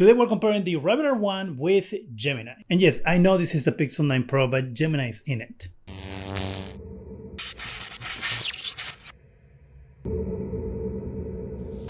Today we're comparing the Rabbit 1 with Gemini. And yes, I know this is a Pixel 9 Pro, but Gemini is in it.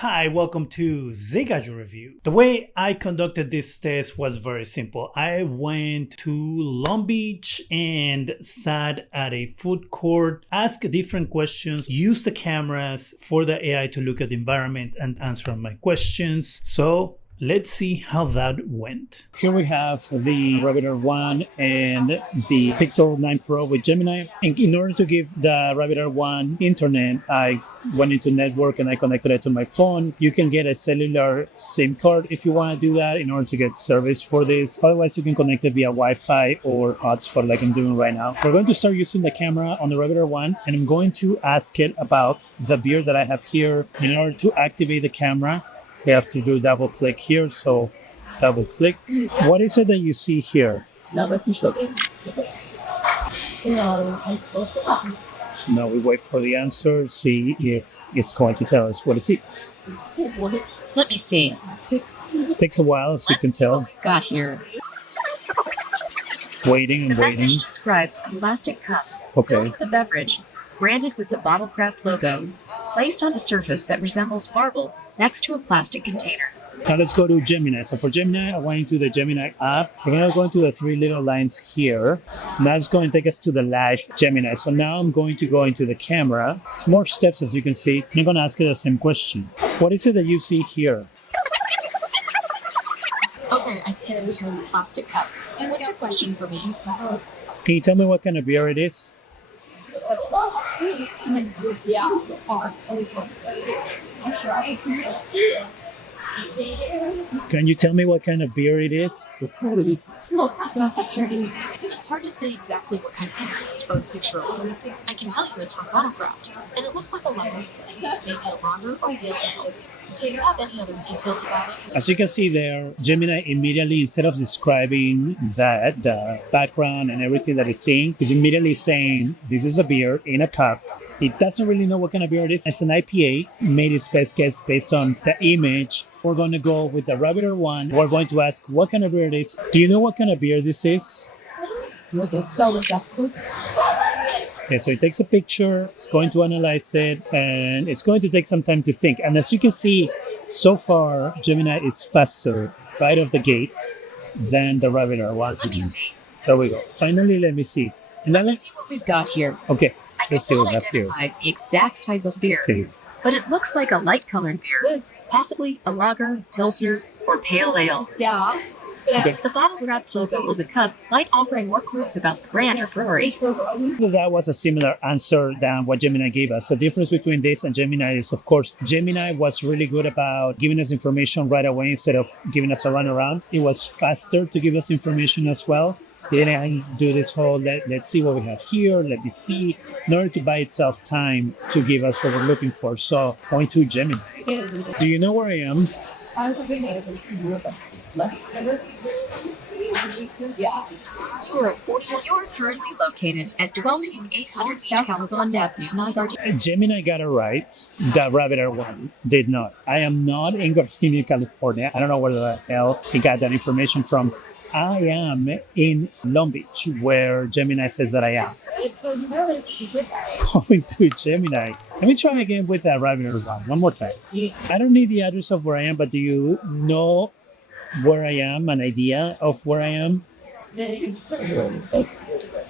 Hi, welcome to ZGadgetReview. The way I conducted this test was very simple. I went to Long Beach and sat at a food court, asked different questions, used the cameras for the AI to look at the environment and answer my questions. So let's see how that went. Here we have the Rabbit 1 and the Pixel 9 Pro with Gemini. And in order to give the Rabbit 1 internet, I went into network and I connected it to my phone. You can get a cellular SIM card if you want to do that in order to get service for this. Otherwise, you can connect it via Wi-Fi or hotspot like I'm doing right now. We're going to start using the camera on the Rabbit 1 and I'm going to ask it about the beer that I have here. In order to activate the camera, you have to do double click here, so double click. What is it that you see here? So now we wait for the answer, see if it's going to tell us what it is. Let me see. It takes a while, as you can tell. Got here. Waiting and The waiting. message describes a plastic cup Okay. filled with a beverage, branded with the Bottlecraft logo, placed on a surface that resembles marble next to a plastic container. Now let's go to Gemini. So for Gemini, I went into the Gemini app. I'm going to go into the three little lines here. Now it's going to take us to the live Gemini. So now I'm going to go into the camera. It's more steps, as you can see. I'm going to ask it the same question. What is it that you see here? Okay, I see them here in the plastic cup. What's your question for me? Can you tell me what kind of beer it is? Yeah. Can you tell me what kind of beer it is? It's hard to say exactly what kind of beer it is from the picture. I can tell you it's from Bottlecraft, and it looks like a lager, maybe a lager or pale ale. Do you have any other details about it? As you can see there, Gemini immediately, instead of describing that, the background and everything that it's seeing, is immediately saying, this is a beer in a cup. It doesn't really know what kind of beer it is. It's an IPA, made its best guess based on the image. We're going to go with the Rabbit 1. We're going to ask what kind of beer it is. Do you know what kind of beer this is? Okay, so it takes a picture, it's going to analyze it, and it's going to take some time to think. And as you can see, so far, Gemini is faster right off the gate than the Rabbit 1. Let me see. There we go. Finally, let me see. And then Let's see what we've got here. okay, I let's see what we cannot have here. identify the exact type of beer, Okay. but it looks like a light-colored beer, possibly a lager, pilsner, or pale ale. Yeah. Okay. The Bottlecraft logo on the cup might offer more clues about the brand or brewery. That was a similar answer than what Gemini gave us. The difference between this and Gemini is, of course, Gemini was really good about giving us information right away instead of giving us a runaround. It was faster to give us information as well. It didn't do this whole, let's see what we have here, let me see, in order to buy itself time to give us what we're looking for. So, point to Gemini. Do you know where I am? You are currently located at 12800 South Amazon Avenue. Gemini got it right. The Rabbit 1 did not. I am not in Gardena, California. I don't know where the hell he got that information from. I am in Long Beach, where Gemini says that I am. Going to Gemini. Let me try again with that Rabbit 1 one more time. I don't need the address of where I am, but do you know where I am, an idea of where I am? It's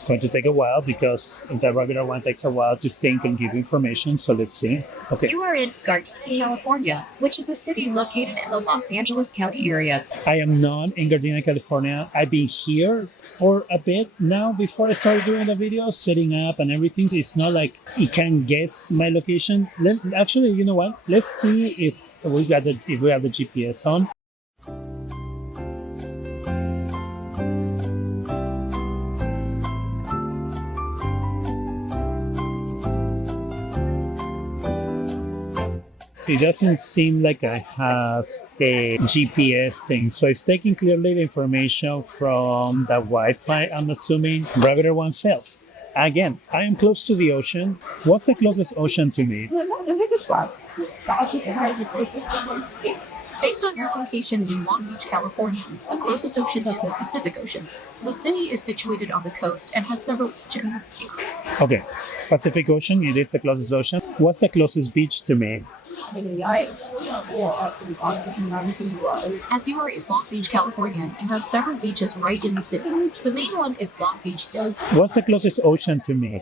going to take a while because the Rabbit 1 takes a while to think and give information. So let's see. Okay. You are in Gardena, California, which is a city located in the Los Angeles County area. I am not in Gardena, California. I've been here for a bit now before I started doing the video, setting up and everything. So it's not like it can guess my location. Actually, you know what? Let's see if we have the GPS on. It doesn't seem like I have a GPS thing. So it's taking clearly the information from the Wi-Fi, I'm assuming. Rabbit 1 cell. Again, I am close to the ocean. What's the closest ocean to me? Based on your location in Long Beach, California, the closest ocean is the Pacific Ocean. The city is situated on the coast and has several beaches. Okay, Pacific Ocean, it is the closest ocean. What's the closest beach to me? As you are in Long Beach, California, you have several beaches right in the city. The main one is Long Beach City. What's the closest ocean to me?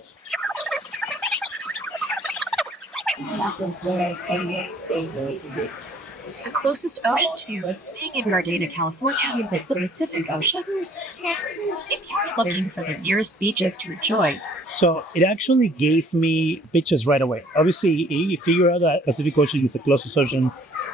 The closest ocean to being in Gardena, California is the Pacific Ocean. If you're looking for the nearest beaches to enjoy, So it actually gave me beaches right away. Obviously, it figured out that Pacific Ocean is the closest ocean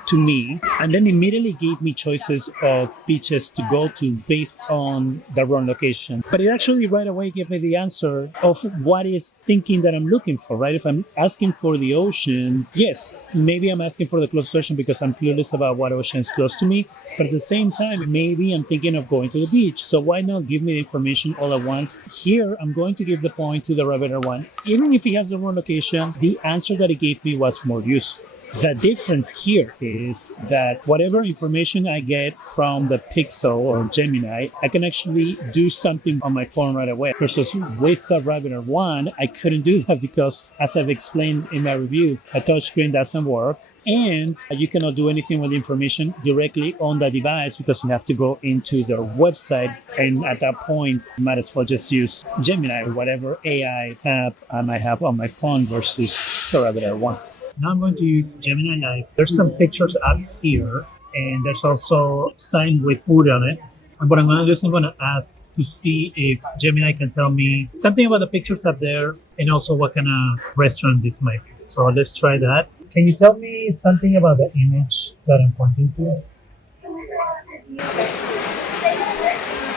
to me, and then immediately gave me choices of beaches to go to based on the wrong location. But it actually right away gave me the answer of what is thinking that I'm looking for, right? If I'm asking for the ocean, yes, maybe I'm asking for the closest ocean because I'm curious about what ocean is close to me. But at the same time, maybe I'm thinking of going to the beach. So why not give me the information all at once? Here, I'm going to give the point to the Rabbit one. Even if he has the wrong location, the answer that he gave me was more useful. The difference here is that whatever information I get from the Pixel or Gemini, I can actually do something on my phone right away. Versus with the Rabbit 1, I couldn't do that because, as I've explained in my review, a touchscreen doesn't work. And you cannot do anything with the information directly on the device because you have to go into their website. And at that point, you might as well just use Gemini or whatever AI app I might have on my phone versus the Rabbit 1. Now I'm going to use Gemini Live. There's some pictures up here, and there's also a sign with food on it. And what I'm going to do is I'm going to ask to see if Gemini can tell me something about the pictures up there and also what kind of restaurant this might be. So let's try that. Can you tell me something about the image that I'm pointing to?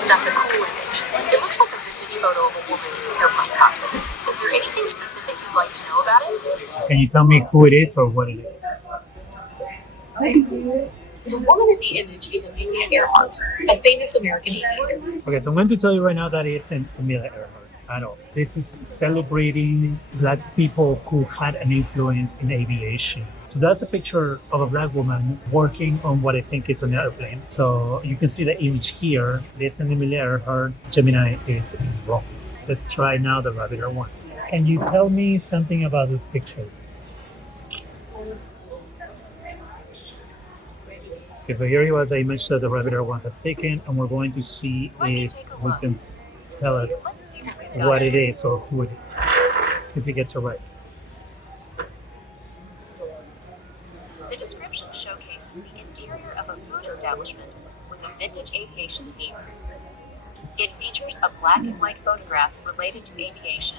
That's a cool image. It looks like a vintage photo of a woman in an airplane cockpit. Is there anything specific you'd like to know about it? Can you tell me who it is or what it is? The woman in the image is Amelia Earhart, a famous American aviator. Okay, so I'm going to tell you right now that it isn't Amelia Earhart at all. This is celebrating Black people who had an influence in aviation. So that's a picture of a Black woman working on what I think is an airplane. So you can see the image here. It isn't Amelia Earhart. Gemini is wrong. Let's try now the Rabbit 1. Can you tell me something about this picture? Okay, so here it was the image that the Rabbit 1 has taken, and we're going to see if we can tell us what it is or who it is, if he gets it right. the description showcases the interior of a food establishment with a vintage aviation theme. It features a black and white photograph related to aviation.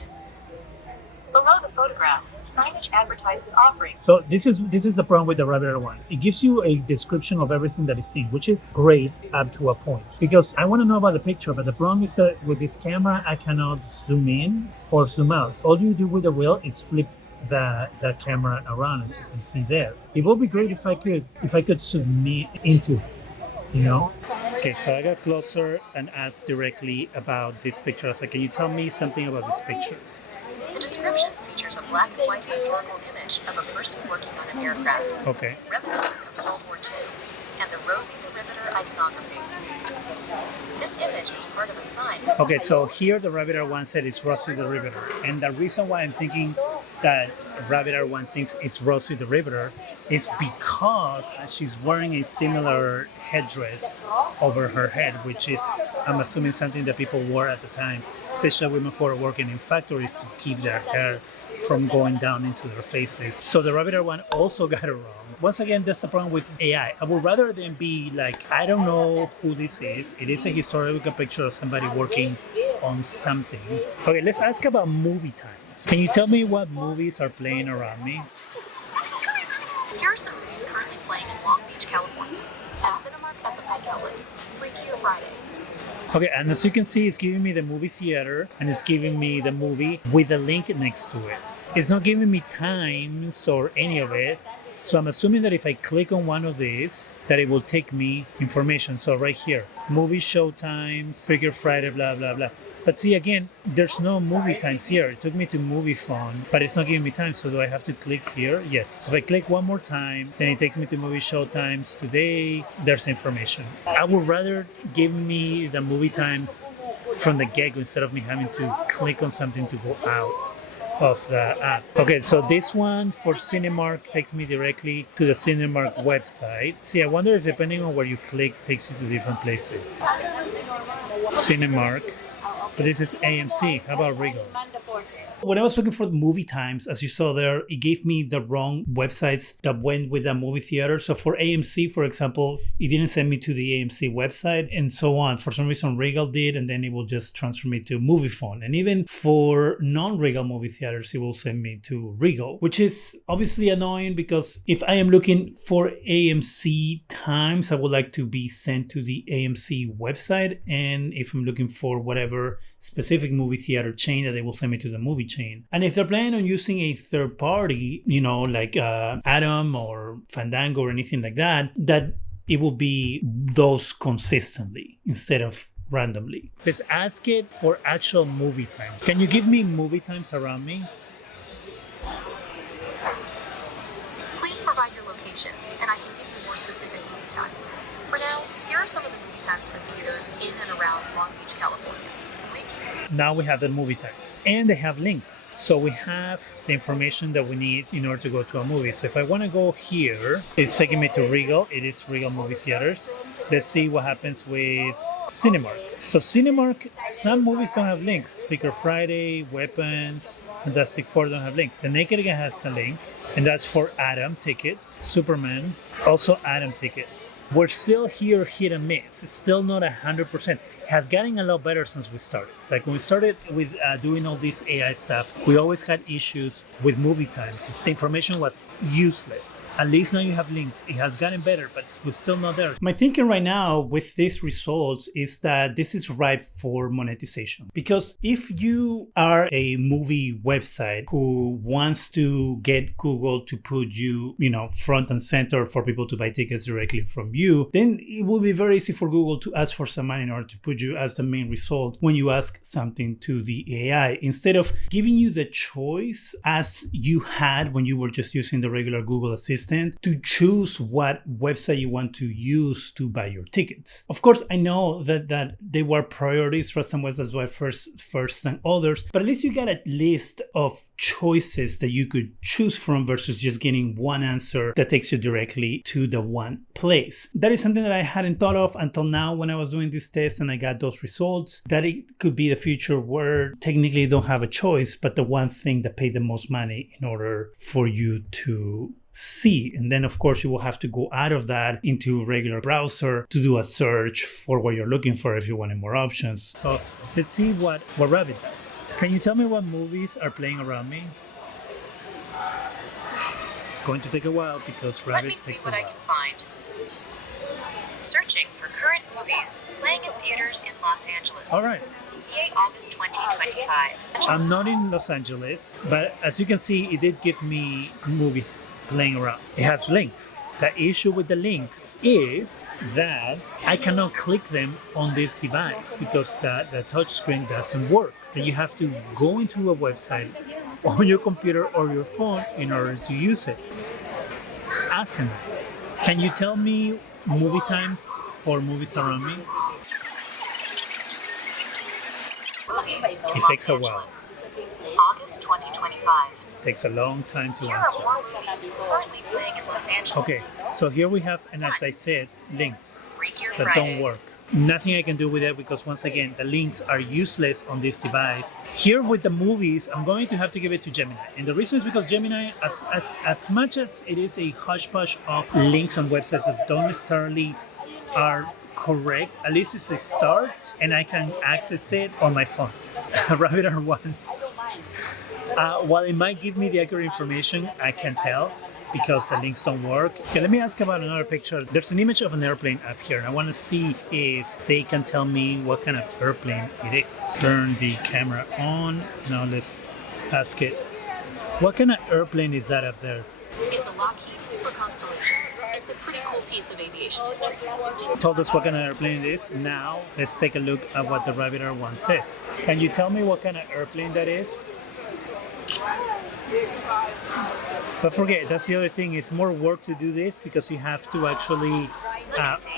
Below the photograph, signage advertises offerings. So this is the problem with the Rabbit 1. It gives you a description of everything that is seen, which is great up to a point. Because I want to know about the picture, but the problem is that with this camera, I cannot zoom in or zoom out. All you do with the wheel is flip the camera around, as you can see there. It would be great if I could zoom into this, you know? Okay, so I got closer and asked directly about this picture. So can you tell me something about this picture? The description features a black and white historical image of a person working on an aircraft, Okay. reminiscent of World War II, and the Rosie the Riveter iconography. This image is part of a sign. Okay, so here the Rabbit 1 said it's Rosie the Riveter. And the reason why I'm thinking that Rabbit 1 thinks it's Rosie the Riveter is because she's wearing a similar headdress over her head, which is, I'm assuming, something that people wore at the time, especially women who are working in factories to keep their hair from going down into their faces. So the Rabbit 1 also got it wrong. Once again, that's the problem with AI. I would rather than be like, I don't know who this is. It is a historical picture of somebody working on something. Okay, let's ask about movie times. Can you tell me what movies are playing around me? Here are some movies currently playing in Long Beach, California, at Cinemark at the Pike Outlets, Freakier Friday. Okay, and as you can see, it's giving me the movie theater and it's giving me the movie with a link next to it. It's not giving me times or any of it. So I'm assuming that if I click on one of these, that it will take me information. So right here, movie showtimes, Freakier Friday, blah, blah, blah. But see, again, there's no movie times here. It took me to movie phone, but it's not giving me time. So do I have to click here? Yes. So if I click one more time, then it takes me to movie show times today. There's information. I would rather give me the movie times from the get-go instead of me having to click on something to go out of the app. Okay, so this one for Cinemark takes me directly to the Cinemark website. See, I wonder if depending on where you click, takes you to different places. Cinemark, but this is AMC. How about Regal? When I was looking for the movie times, as you saw there, it gave me the wrong websites that went with the movie theater. So for AMC, for example, it didn't send me to the AMC website and so on. For some reason, Regal did, and then it will just transfer me to MoviePhone. And even for non-Regal movie theaters, it will send me to Regal, which is obviously annoying because if I am looking for AMC times, I would like to be sent to the AMC website. And if I'm looking for whatever specific movie theater chain, that they will send me to the movie chain. And if they're planning on using a third party, like Atom or Fandango or anything like that, that it will be those consistently instead of randomly. Let's ask it for actual movie times. Can you give me movie times around me? Please provide your location, and I can give you more specific movie times. For now, here are some of the movie times for theaters in and around Long Beach, California. Now we have the movie times and they have links. So we have the information that we need in order to go to a movie. So if I want to go here, it's taking me to Regal. It is Regal Movie Theaters. Let's see what happens with Cinemark. So Cinemark, some movies don't have links. Flicker Friday, Weapons, Fantastic Four don't have link. The Naked Gun has a link, and that's for Atom tickets. Superman, also Atom tickets. We're still here hit and miss. It's still not 100%. Has gotten a lot better since we started. Like when we started with doing all this AI stuff, we always had issues with movie times. The information was useless. At least now you have links. It has gotten better, but we're still not there. My thinking right now with these results is that this is ripe for monetization. Because if you are a movie website who wants to get Google to put you, front and center for people to buy tickets directly from you, then it will be very easy for Google to ask for some money in order to put you as the main result when you ask something to the AI, instead of giving you the choice as you had when you were just using the regular Google Assistant to choose what website you want to use to buy your tickets. Of course, I know that they were priorities for some websites were first than others, but at least you got a list of choices that you could choose from versus just getting one answer that takes you directly to the one place. That is something that I hadn't thought of until now when I was doing this test and I got those results, that it could be the future where technically you don't have a choice, but the one thing that paid the most money in order for you to see. And then of course you will have to go out of that into a regular browser to do a search for what you're looking for if you wanted more options. So let's see what Rabbit does. Can you tell me what movies are playing around me? It's going to take a while because Rabbit takes a while. Let me see what I can find. Searching for current movies playing in theaters in Los Angeles. All right. CA August 2025. I'm not in Los Angeles, but as you can see, it did give me movies playing around. It has links. The issue with the links is that I cannot click them on this device because the touchscreen doesn't work. That you have to go into a website on your computer or your phone in order to use it. It's asinine. Can you tell me movie times for movies around me? Movies in It Los takes a while. Angeles. August 2025. Takes a long time to Here are answer. more movies currently playing in Los Angeles. Okay, so here we have, and as I said, links Freak Your that Friday. don't work. Nothing I can do with it because once again, the links are useless on this device. Here with the movies, I'm going to have to give it to Gemini. And the reason is because Gemini, as much as it is a hush-push of links on websites that don't necessarily are correct, at least it's a start and I can access it on my phone. Rabbit R1. While it might give me the accurate information, I can tell because the links don't work. Okay, let me ask about another picture. There's an image of an airplane up here, and I want to see if they can tell me what kind of airplane it is. Turn the camera on. Now let's ask it. What kind of airplane is that up there? It's a Lockheed Super Constellation. It's a pretty cool piece of aviation history. Told us what kind of airplane it is. Now let's take a look at what the Rabbit Air one says. Can you tell me what kind of airplane that is? But forget, that's the other thing. It's more work to do this because you have to actually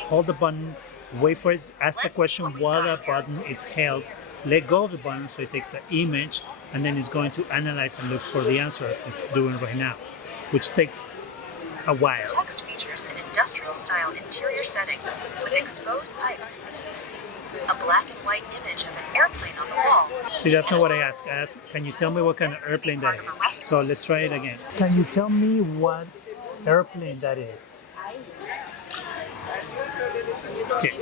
hold the button, wait for it, ask the question while the button is held, let go of the button so it takes the image, and then it's going to analyze and look for the answer as it's doing right now, which takes a while. The text features an industrial-style interior setting with exposed pipes and beams. A black and white image of an airplane on the wall. See, that's not what I asked. I asked, can you tell me what kind of airplane that is? So let's try it again. Can you tell me what airplane that is? Okay,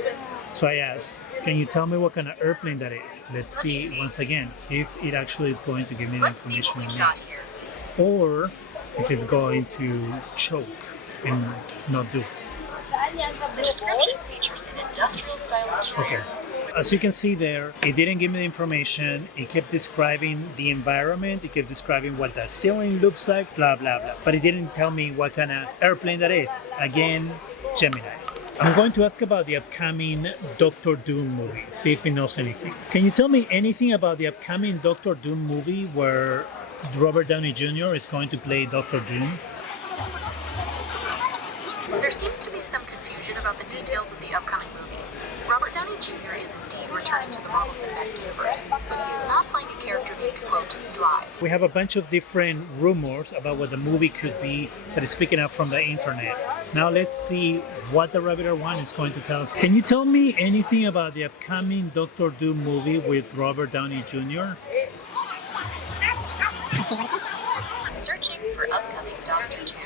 so I asked, can you tell me what kind of airplane that is? Let's see once again if it actually is going to give me the Let's see information what I we've need. got here. Or if it's going to choke and not do it. The description features an industrial-style interior. Okay. As you can see there, it didn't give me the information. It kept describing the environment. It kept describing what the ceiling looks like, blah, blah, blah. But it didn't tell me what kind of airplane that is. Again, Gemini. I'm going to ask about the upcoming Doctor Doom movie, see if he knows anything. Can you tell me anything about the upcoming Doctor Doom movie where Robert Downey Jr. is going to play Doctor Doom? There seems to be some confusion about the details of the upcoming movie. Robert Downey Jr. is indeed returning to the Marvel Cinematic Universe, but he is not playing a character named, quote, Drive. We have a bunch of different rumors about what the movie could be that is picking up from the internet. Now let's see what the Rabbit Air One is going to tell us. Can you tell me anything about the upcoming Doctor Doom movie with Robert Downey Jr.? Searching for upcoming Doctor Doom,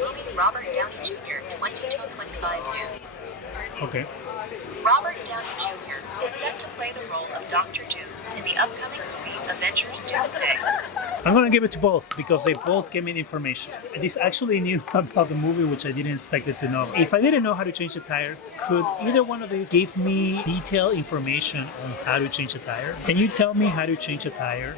movie Robert Downey Jr. 2025 news. Okay. Robert Downey Jr. is set to play the role of Doctor Doom in the upcoming movie Avengers Doomsday. I'm gonna give it to both because they both gave me the information. This actually knew about the movie, which I didn't expect it to know. If I didn't know how to change a tire, could either one of these give me detailed information on how to change a tire? Can you tell me how to change a tire?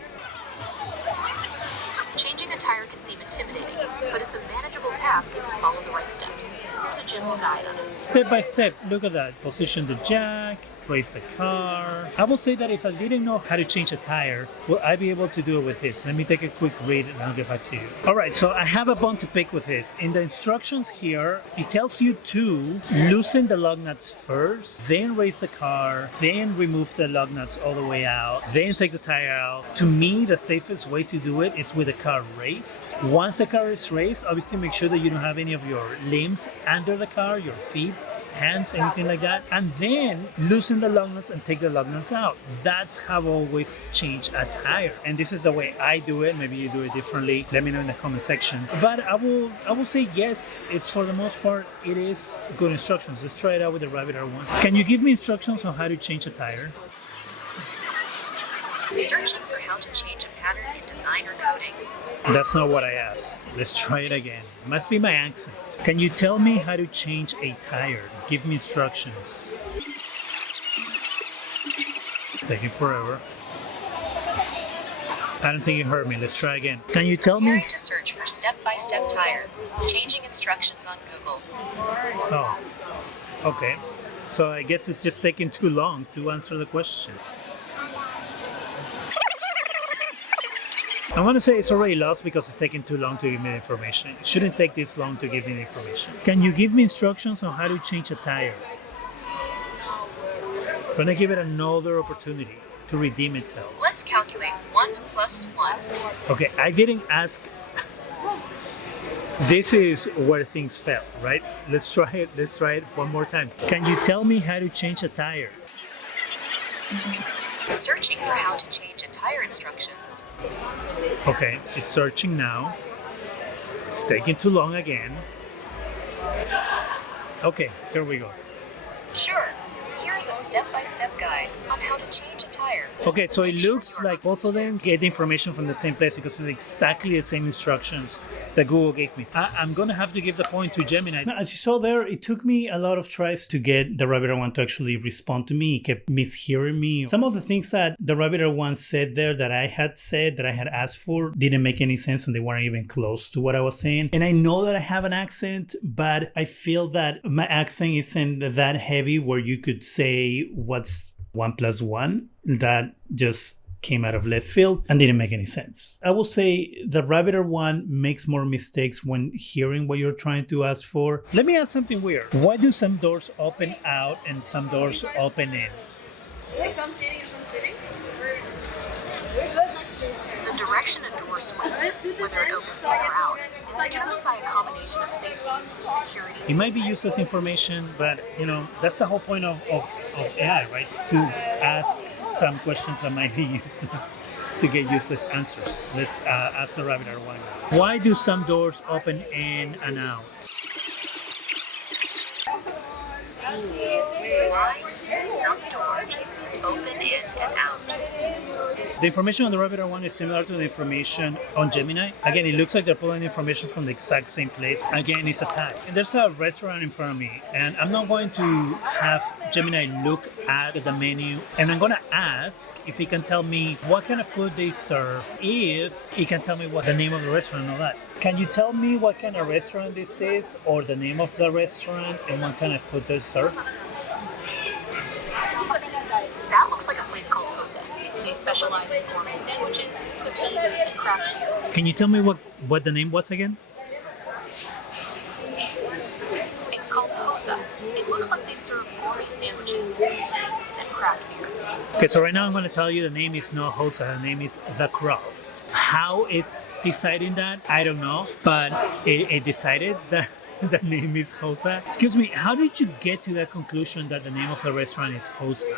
Changing a tire can seem intimidating, but it's a manageable task if you follow the right steps. Here's a general guide on it. Step by step, look at that. Position the jack, place the car. I will say that if I didn't know how to change a tire, will I be able to do it with this? Let me take a quick read and I'll get back to you. All right, so I have a bone to pick with this. In the instructions here, it tells you to loosen the lug nuts first, then raise the car, then remove the lug nuts all the way out, then take the tire out. To me, the safest way to do it is with the car raised. Once the car is raised, obviously make sure that you don't have any of your limbs under the car, your feet, hands, anything like that, and then loosen the lug nuts and take the lug nuts out. That's how I always change a tire, and this is the way I do it. Maybe you do it differently. Let me know in the comment section. But I will say yes, it's for the most part it is good instructions. Let's try it out with the Rabbit Air One. Can you give me instructions on how to change a tire? Searching for how to change a pattern in design or coding. That's not what I asked. Let's try it again. It must be my accent. Can you tell me how to change a tire? Give me instructions. Taking forever. I don't think you heard me. Let's try again. Can you tell me? Preparing to search for step-by-step tire. Changing instructions on Google. Oh, okay. So I guess it's just taking too long to answer the question. I'm gonna say it's already lost because it's taking too long to give me the information. It shouldn't take this long to give me the information. Can you give me instructions on how to change a tire? I'm gonna give it another opportunity to redeem itself. Let's calculate 1 plus 1. Okay, I didn't ask. This is where things fell, right? Let's try it. Let's try it one more time. Can you tell me how to change a tire? Searching for how to change a tire instructions. Okay, it's searching now. It's taking too long again. Okay, here we go. Sure. Here's a step-by-step guide on how to change a tire. Okay, so it Make sure looks you're like both of them get the information from the same place because it's exactly the same instructions that Google gave me. I'm gonna have to give the point to Gemini. Now, as you saw there, it took me a lot of tries to get the Rabbit one to actually respond to me. He kept mishearing me. Some of the things that the Rabbit one said there that I had said, that I had asked for, didn't make any sense, and they weren't even close to what I was saying. And I know that I have an accent, but I feel that my accent isn't that heavy where you could say what's 1 + 1. That just came out of left field and didn't make any sense. I will say the Rabbit one makes more mistakes when hearing what you're trying to ask for. Let me ask something weird. Why do some doors open out and some doors open in? Some standing and some sitting. The direction a door swings, whether it opens in or out, is determined by a combination of safety, security. It might be useless information, but that's the whole point of AI, right? To ask some questions that might be useless to get useless answers. Let's ask the Rabbit one. Why do some doors open in and out? Why some doors open in and out? The information on the Rabbit one is similar to the information on Gemini. Again, it looks like they're pulling information from the exact same place. Again, it's a tag. And there's a restaurant in front of me, and I'm not going to have Gemini look at the menu, and I'm going to ask if he can tell me what kind of food they serve, if he can tell me what the name of the restaurant and all that. Can you tell me what kind of restaurant this is, or the name of the restaurant, and what kind of food they serve? That looks like a place called Hosa. They specialize in gourmet sandwiches, poutine, and craft beer. Can you tell me what the name was again? It's called Hosa. It looks like they serve gourmet sandwiches, poutine, and craft beer. Okay, so right now I'm going to tell you the name is not Hosa, the name is The Croft. How is deciding that? I don't know, but it decided that the name is Hosa. Excuse me, how did you get to that conclusion that the name of the restaurant is Hosa?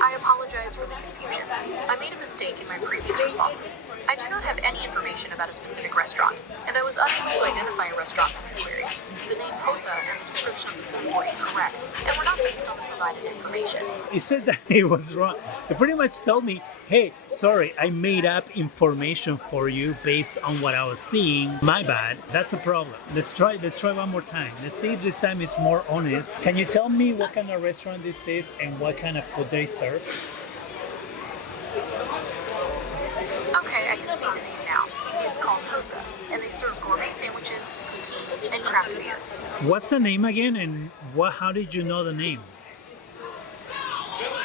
I apologize for the confusion. I made a mistake in my previous responses. I do not have any information about a specific restaurant, and I was unable to identify a restaurant from the query. The name Hosa and the description of the food were incorrect, and were not based on the provided information. It said that it was wrong. It pretty much told me, hey, sorry, I made up information for you based on what I was seeing. My bad. That's a problem. Let's try one more time. Let's see if this time it's more honest. Can you tell me what kind of restaurant this is and what kind of food they serve? Okay, I can see the name now. It's called Hosa, and they serve gourmet sandwiches, poutine, and craft beer. What's the name again, and how did you know the name?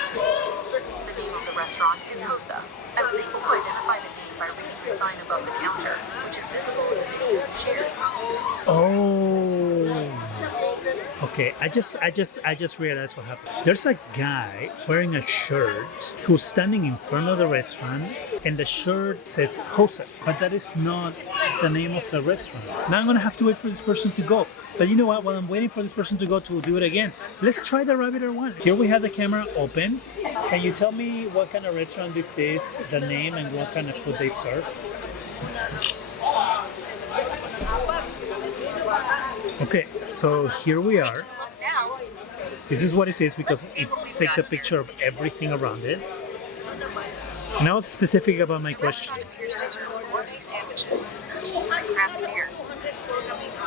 The name of the restaurant is Hosa. I was able to identify the name by reading the sign above the counter, which is visible in the video you shared. Oh. Okay, I just realized what happened. There's a guy wearing a shirt who's standing in front of the restaurant, and the shirt says Hosa, but that is not the name of the restaurant. Now I'm gonna have to wait for this person to go. But you know what? While I'm waiting for this person to go to do it again, let's try the Rabbit one. Here we have the camera open. Can you tell me what kind of restaurant this is, the name, and what kind of food they serve? Okay, so here we are. This is what it says because it takes a picture of everything around it. Now it's specific about my question. Appears to serve gourmet sandwiches, poutines, and craft beer.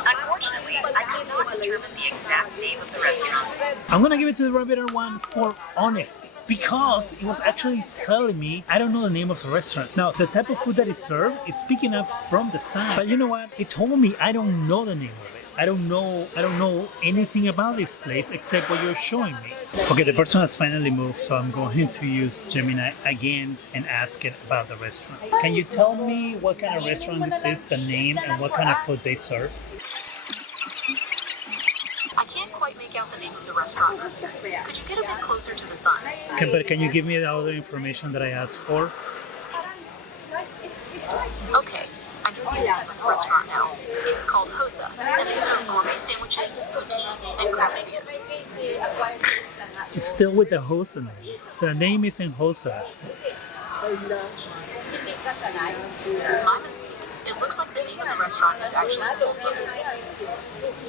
Unfortunately, I could not determine the exact name of the restaurant. I'm gonna give it to the Rabbit one for honesty, because it was actually telling me I don't know the name of the restaurant. Now, the type of food that is served is picking up from the sign. But you know what? It told me I don't know the name of it. I don't know anything about this place except what you're showing me. Okay, the person has finally moved, so I'm going to use Gemini again and ask it about the restaurant. Can you tell me what kind of restaurant this is, the name, and what kind of food they serve? I can't quite make out the name of the restaurant from here. Could you get a bit closer to the sign? But can you give me the other information that I asked for? Okay, I can see the name of the restaurant now. It's called Hosa, and they serve gourmet sandwiches, poutine, and craft beer. It's still with the Hosa name. The name isn't Hosa. My mistake. It looks like the name of the restaurant is actually Hosa.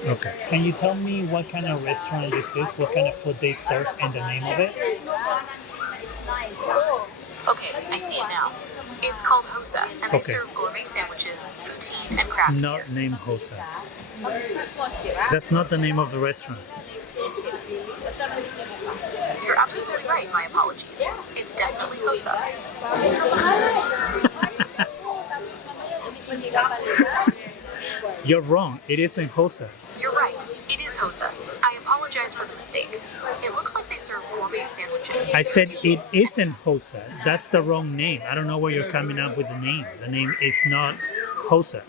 Okay. Can you tell me what kind of restaurant this is, what kind of food they serve, and the name of it? Okay, I see it now. It's called Hosa, and they Okay. serve gourmet sandwiches, poutine, and craft beer. Not named Hosa. That's not the name of the restaurant. You're absolutely right, my apologies. It's definitely Hosa. You're wrong. It isn't Hosa. You're right, it is Hosa. I apologize for the mistake. It looks like they serve gourmet sandwiches. I said it isn't Hosa. That's the wrong name. I don't know where you're coming up with the name. The name is not Hosa.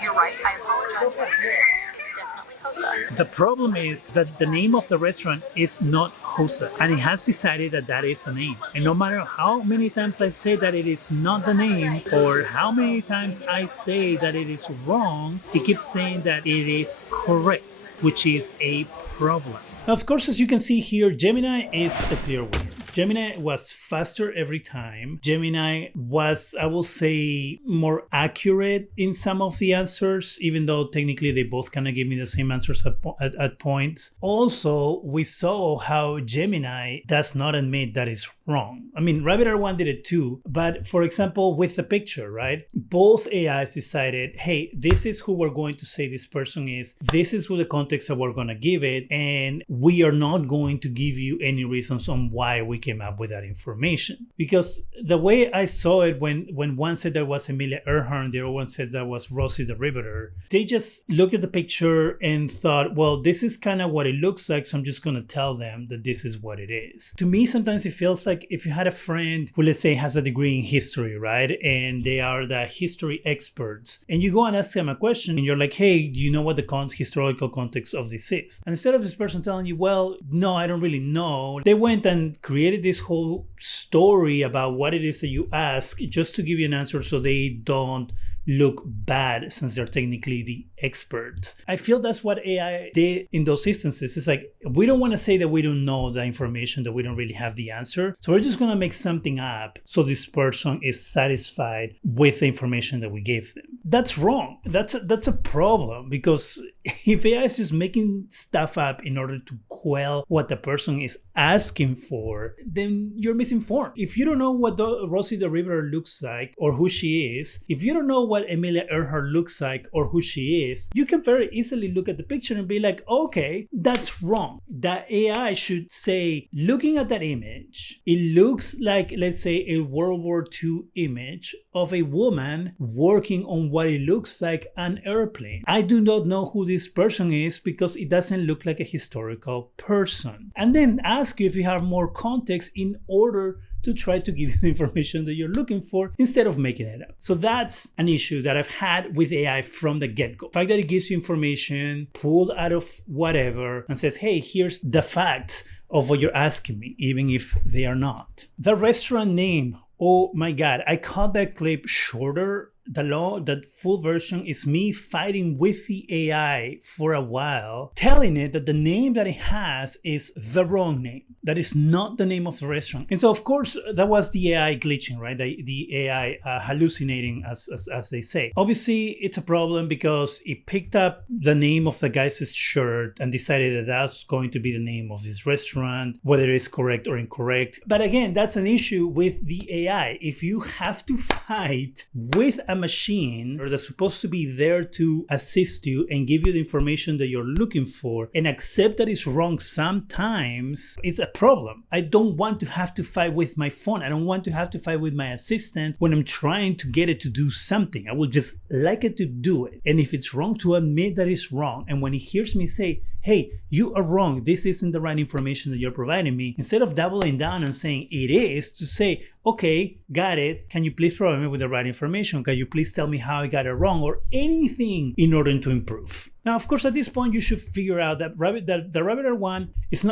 You're right, I apologize for the mistake. It's definitely Hosa. The problem is that the name of the restaurant is not Hosa, and it has decided that that is the name. And no matter how many times I say that it is not the name, or how many times I say that it is wrong, it keeps saying that it is correct, which is a problem. Now, of course, as you can see here, Gemini is the clear winner. Gemini was faster every time. Gemini was, I will say, more accurate in some of the answers, even though technically they both kind of gave me the same answers at points. Also, we saw how Gemini does not admit that it's wrong. I mean, Rabbit R1 did it too, but for example, with the picture, right? Both AIs decided, hey, this is who we're going to say this person is. This is who the context that we're going to give it, and we are not going to give you any reasons on why we came up with that information. Because the way I saw it, when one said that was Amelia Earhart and the other one said that was Rosie the Riveter, they just looked at the picture and thought, well, this is kind of what it looks like, so I'm just going to tell them that this is what it is. To me, sometimes it feels like if you had a friend who, let's say, has a degree in history, right? And they are the history experts, and you go and ask them a question and you're like, hey, do you know what the historical context of this is? And instead of this person telling you, well, no, I don't really know, they went and created this whole story about what it is that you ask just to give you an answer so they don't look bad since they're technically the experts. I feel that's what AI did in those instances. It's like, we don't want to say that we don't know the information, that we don't really have the answer. So we're just going to make something up so this person is satisfied with the information that we gave them. That's wrong. That's a problem, because if AI is just making stuff up in order to quell what the person is asking for, then you're misinformed. If you don't know what Rosie the Riveter looks like or who she is, if you don't know what Amelia Earhart looks like or who she is, you can very easily look at the picture and be like, okay, that's wrong. The AI should say, looking at that image, it looks like, let's say, a World War II image of a woman working on what it looks like an airplane. I do not know who this person is because it doesn't look like a historical person. And then ask you if you have more context in order to try to give you the information that you're looking for instead of making it up. So that's an issue that I've had with AI from the get-go. The fact that it gives you information pulled out of whatever and says, hey, here's the facts of what you're asking me, even if they are not. The restaurant name, oh my God, I cut that clip shorter. The full version is me fighting with the AI for a while, telling it that the name that it has is the wrong name. That is not the name of the restaurant. And so, of course, that was the AI glitching, right? The AI hallucinating, as they say. Obviously, it's a problem because it picked up the name of the guy's shirt and decided that that's going to be the name of this restaurant, whether it's correct or incorrect. But again, that's an issue with the AI. If you have to fight with a machine or that's supposed to be there to assist you and give you the information that you're looking for and accept that it's wrong sometimes, it's a problem. I don't want to have to fight with my phone. I don't want to have to fight with my assistant when I'm trying to get it to do something. I would just like it to do it. And if it's wrong, to admit that it's wrong. And when it hears me say, hey, you are wrong, this isn't the right information that you're providing me, instead of doubling down and saying it is, to say, okay, got it. Can you please provide me with the right information? Can you please tell me how I got it wrong, or anything in order to improve? Now, of course, at this point, you should figure out that the Rabbit R1 it's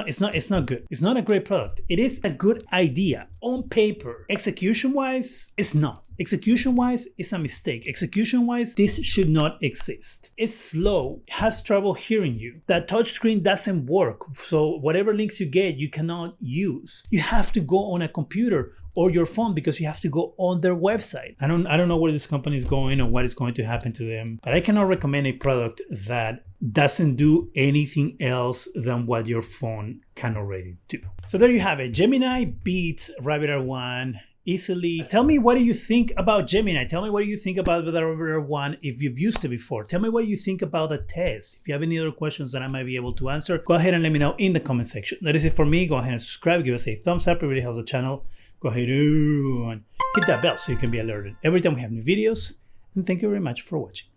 not good. It's not a great product. It is a good idea on paper. Execution-wise, it's not. Execution-wise, it's a mistake. Execution-wise, this should not exist. It's slow, has trouble hearing you. That touchscreen doesn't work. So whatever links you get, you cannot use. You have to go on a computer or your phone because you have to go on their website. I don't know where this company is going or what is going to happen to them, but I cannot recommend a product that doesn't do anything else than what your phone can already do. So there you have it. Gemini beats Rabbit R1 easily. Tell me, what do you think about Gemini? Tell me what do you think about the Rabbit R1 if you've used it before. Tell me what you think about the test. If you have any other questions that I might be able to answer, go ahead and let me know in the comment section. That is it for me. Go ahead and subscribe, give us a thumbs up. It really helps the channel. Go ahead and hit that bell so you can be alerted every time we have new videos. And thank you very much for watching.